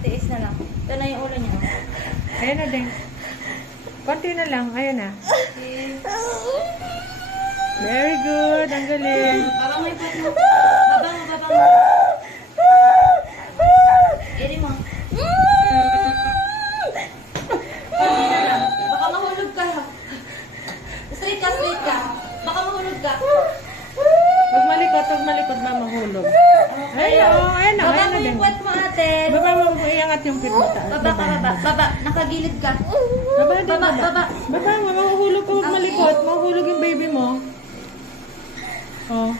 Tiis na lang. Ito na yung ulo niya. Ayan na din. Konti na lang. Ayan na. Very good. Ang galing. Babang may pot mo. Babang. Iri mo. Baka mahulog ka. Straight ka. Baka mahulog ka. Huwag malikot, mamahulog. Ayan na Baba mo din. yung pot mo, ate. Baba mo, iangat yung pit mo taas. Baba. Nakagilid ka. Baba din, Baba. Baba mo, mahuhulog ka, huwag malikot. Mahuhulog yung baby mo. Oh.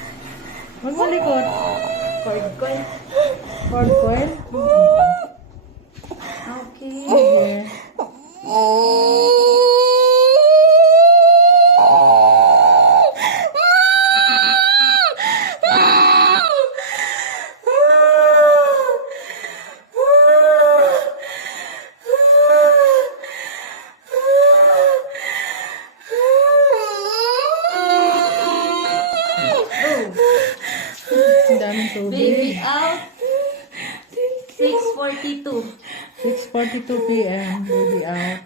Huwag malikot. Cord coil? Okay. Sige. Ang daming tubig. Baby out. 6:42. 6:42 p.m. Baby out.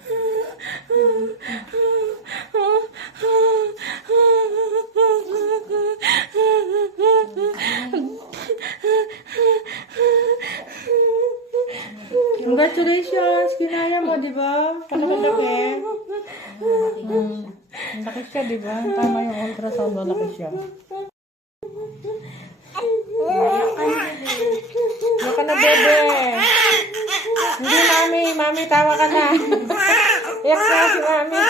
Congratulations! Kinaya mo, di ba? Kalaki-laki. Laki siya, di ba? Tama yung ultrasound, malaki siya. Ano ka na, bebe? Hindi, mami. Mami, tawa ka na. Iyak na si mami.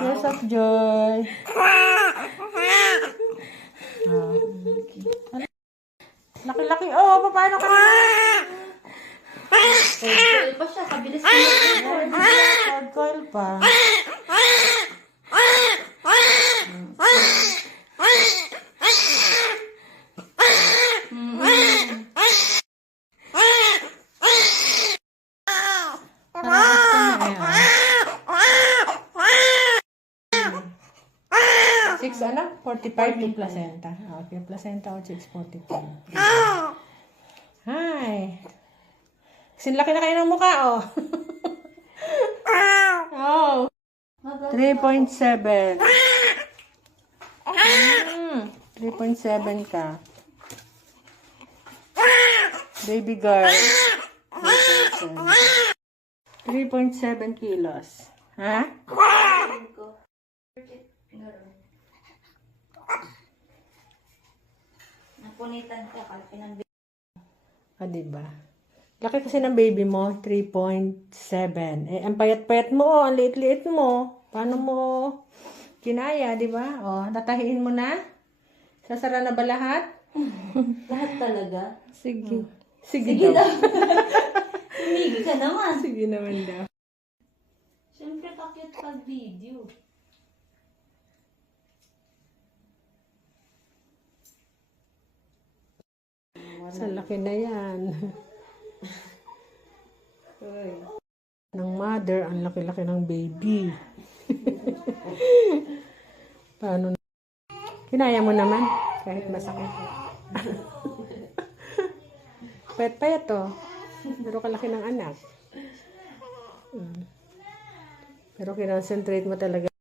Tears of joy. Laki-laki. Oh, paano ka na? Coil pa siya. Kabilis ko yung Cord coil pa. Six, 45 to placenta. Okay, placenta o 6:45. Hi. Sinlaki na kayo ng mukha, oh. Oh. 3.7. 3.7 ka. Baby girl. 3.7 kilos. Ha? Napunitan ka. Kalaki ng baby. Ah, diba? Laki kasi ng baby mo, 3.7. Eh, ang payat-payat mo, oh, ang liit-liit mo. Paano mo kinaya, di ba? Oh, natahiin mo na? Sasara na ba lahat? Lahat talaga. Sige. Sige daw. Tumigil ka naman. Sige naman daw. Siyempre, kakit pag video. Sa laki na yan. Ng mother, ang laki-laki ng baby. Paano na? Kinaya mo naman, kahit masakit. Payat-payat to. Pero kalaki ng anak. Pero kinonsentrate mo talaga.